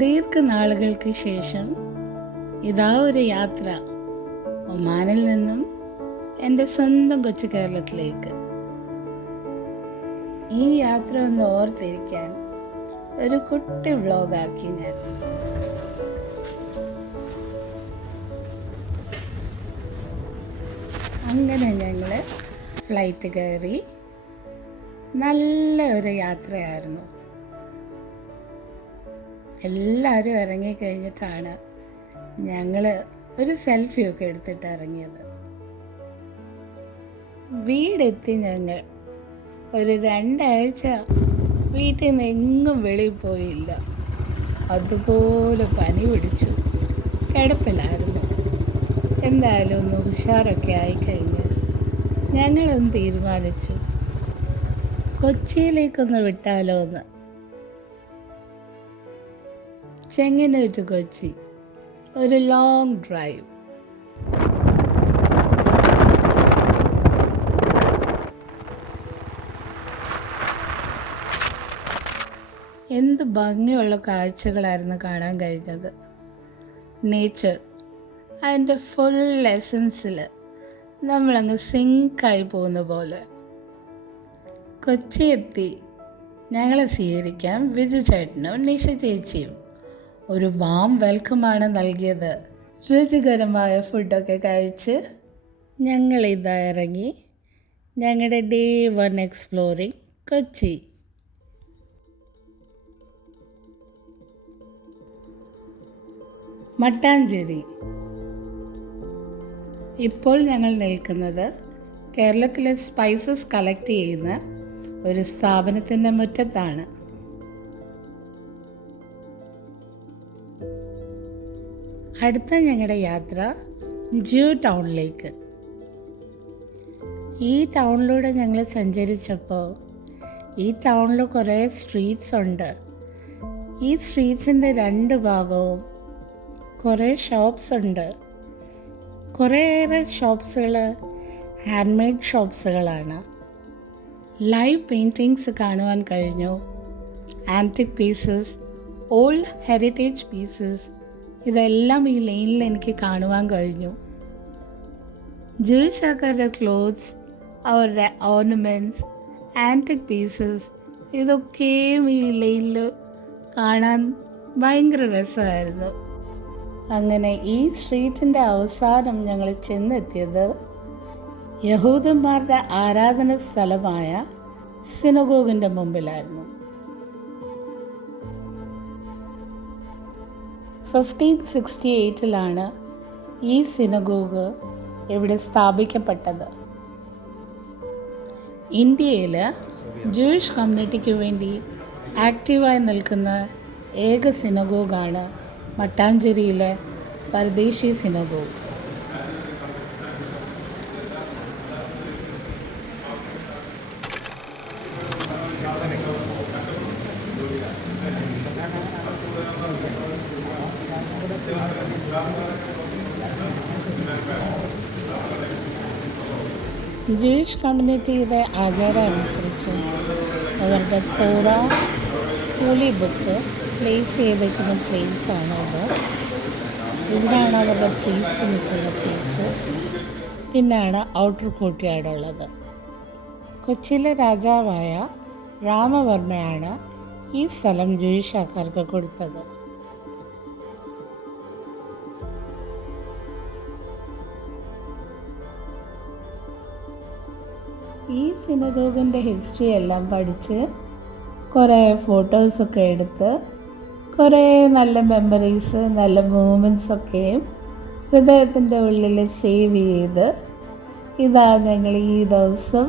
ദീർഘനാളുകൾക്ക് ശേഷം ഇതാ ഒരു യാത്ര ഒമാനിൽ നിന്നും എൻ്റെ സ്വന്തം കൊച്ചു കേരളത്തിലേക്ക്. ഈ യാത്ര ഒന്ന് ഓർത്തിരിക്കാൻ ഒരു കുട്ടി വ്ലോഗാക്കി ഞാൻ. അങ്ങനെ ഞങ്ങൾ ഫ്ലൈറ്റ് കയറി. നല്ല ഒരു യാത്രയായിരുന്നു. എല്ലാവരും ഇറങ്ങിക്കഴിഞ്ഞിട്ടാണ് ഞങ്ങൾ ഒരു സെൽഫിയൊക്കെ എടുത്തിട്ട് ഇറങ്ങിയത്. വീടെത്തി ഞങ്ങൾ ഒരു 2 ആഴ്ച വീട്ടിൽ നിന്ന് എങ്ങും വെളിയിൽ പോയില്ല. അതുപോലെ പനി പിടിച്ചു, കിടപ്പിലായിരുന്നു. എന്തായാലും ഒന്ന് ഉഷാറൊക്കെ ആയിക്കഴിഞ്ഞ് ഞങ്ങളൊന്ന് തീരുമാനിച്ചു കൊച്ചിയിലേക്കൊന്ന് വിട്ടാലോ എന്ന്. ചെങ്ങന്നൂർ ടു കൊച്ചി ഒരു ലോങ് ഡ്രൈവ്. എന്ത് ഭംഗിയുള്ള കാഴ്ചകളായിരുന്നു കാണാൻ കഴിഞ്ഞത്. നേച്ചർ അതിൻ്റെ ഫുൾ എസൻസിൽ നമ്മളങ്ങ് സിങ്കായി പോകുന്ന പോലെ. കൊച്ചി എത്തി. ഞങ്ങളെ സ്വീകരിക്കാൻ വിജു ചേട്ടനും നിഷ ചേച്ചിയും ഒരു വാം വെൽക്കമാണ് നൽകിയത്. രുചികരമായ ഫുഡൊക്കെ കഴിച്ച് ഞങ്ങളിതാ ഇറങ്ങി ഞങ്ങളുടെ ഡേ 1 എക്സ്പ്ലോറിങ് കൊച്ചി. മട്ടാഞ്ചേരി. ഇപ്പോൾ ഞങ്ങൾ നിൽക്കുന്നത് കേരളത്തിലെ സ്പൈസസ് കളക്ട് ചെയ്യുന്ന ഒരു സ്ഥാപനത്തിൻ്റെ മുറ്റത്താണ്. അടുത്ത ഞങ്ങളുടെ യാത്ര ജൂ ടൗണിലേക്ക്. ഈ ടൗണിലൂടെ ഞങ്ങൾ സഞ്ചരിച്ചപ്പോൾ ഈ ടൗണിൽ കുറേ സ്ട്രീറ്റ്സ് ഉണ്ട്. ഈ സ്ട്രീറ്റ്സിൻ്റെ 2 ഭാഗവും കുറേ ഷോപ്സ് ഉണ്ട്. കുറേയേറെ ഷോപ്സുകൾ ഹാൻഡ് മെയ്ഡ് ഷോപ്സുകളാണ്. ലൈവ് പെയിൻറ്റിങ്സ് കാണുവാൻ കഴിഞ്ഞു. Antique pieces, old heritage pieces, ഇതെല്ലാം ഈ ലൈനിൽ എനിക്ക് കാണുവാൻ കഴിഞ്ഞു. ജൂയിഷ് ആൾക്കാരുടെ ക്ലോത്ത്സ്, അവരുടെ ഓർണമെൻറ്റ്സ്, ആൻറ്റിക് പീസസ്, ഇതൊക്കെയും ഈ ലൈനിൽ കാണാൻ ഭയങ്കര രസമായിരുന്നു. അങ്ങനെ ഈ സ്ട്രീറ്റിൻ്റെ അവസാനം ഞങ്ങൾ ചെന്നെത്തിയത് യഹൂദന്മാരുടെ ആരാധന സ്ഥലമായ സിനഗോഗിൻ്റെ മുമ്പിലായിരുന്നു. 1568 ഈ സിനഗോഗ് ഇവിടെ സ്ഥാപിക്കപ്പെട്ടത്. ഇന്ത്യയിൽ ജൂയിഷ് കമ്മ്യൂണിറ്റിക്ക് വേണ്ടി ആക്റ്റീവായി നിൽക്കുന്ന ഏക സിനഗോഗാണ് മട്ടാഞ്ചേരിയിലെ പരദേശി സിനഗോഗ്. ജൂയിഷ് കമ്മ്യൂണിറ്റിയുടെ ആചാരം അനുസരിച്ച് അവരുടെ തോറ ഹോളി ബുക്ക് പ്ലേസ് ചെയ്തേക്കുന്ന പ്ലേസാണത്. ഇവിടെയാണ് അവരുടെ പ്രീസ്റ്റ് നിൽക്കുന്ന പ്ലേസ്. പിന്നെയാണ് ഔട്ടർ കോർട്ട്യാർഡുള്ളത്. കൊച്ചിയിലെ രാജാവായ രാമവർമ്മയാണ് ഈ സ്ഥലം ജൂയിഷ് ആൾക്കാർക്ക് കൊടുത്തത്. ഈ സിനഗോഗിൻ്റെ ഹിസ്റ്ററി എല്ലാം പഠിച്ച് കുറേ ഫോട്ടോസൊക്കെ എടുത്ത് കുറേ നല്ല മെമ്മറീസ്, നല്ല മൂമെൻറ്റ്സൊക്കെയും ഹൃദയത്തിൻ്റെ ഉള്ളിൽ സേവ് ചെയ്ത് ഇതാ ഞങ്ങൾ ഈ ദിവസം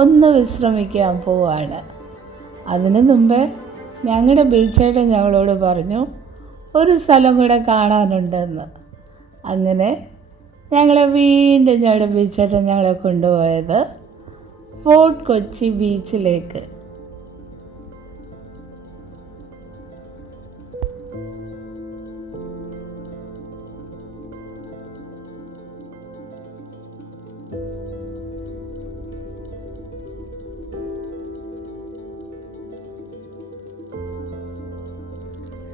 ഒന്ന് വിശ്രമിക്കാൻ പോവാണ്. അതിനു മുമ്പേ ഞങ്ങളുടെ ബീച്ചേട്ടൻ ഞങ്ങളോട് പറഞ്ഞു ഒരു സ്ഥലം കൂടെ കാണാനുണ്ടെന്ന്. അങ്ങനെ ഞങ്ങളെ വീണ്ടും ഞങ്ങളുടെ ബീച്ചേട്ടൻ ഞങ്ങളെ കൊണ്ടുപോയത് ഫോർട്ട് കൊച്ചി ബീച്ചിലേക്ക്.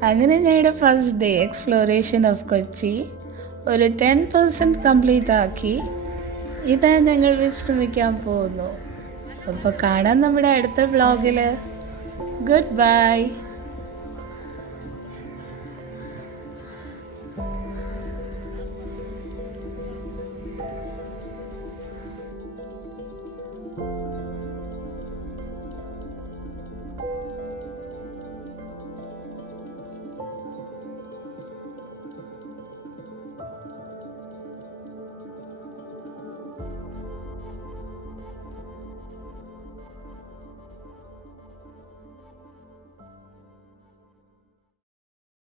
അങ്ങനെ ഞങ്ങളുടെ first day exploration of Kochi ഒരു 10% കംപ്ലീറ്റ് ആക്കി. ഇതാ ഞങ്ങൾ വിശ്രമിക്കാൻ പോകുന്നു. അപ്പോൾ കാണാം നമ്മുടെ അടുത്ത വ്ളോഗിൽ. Good by.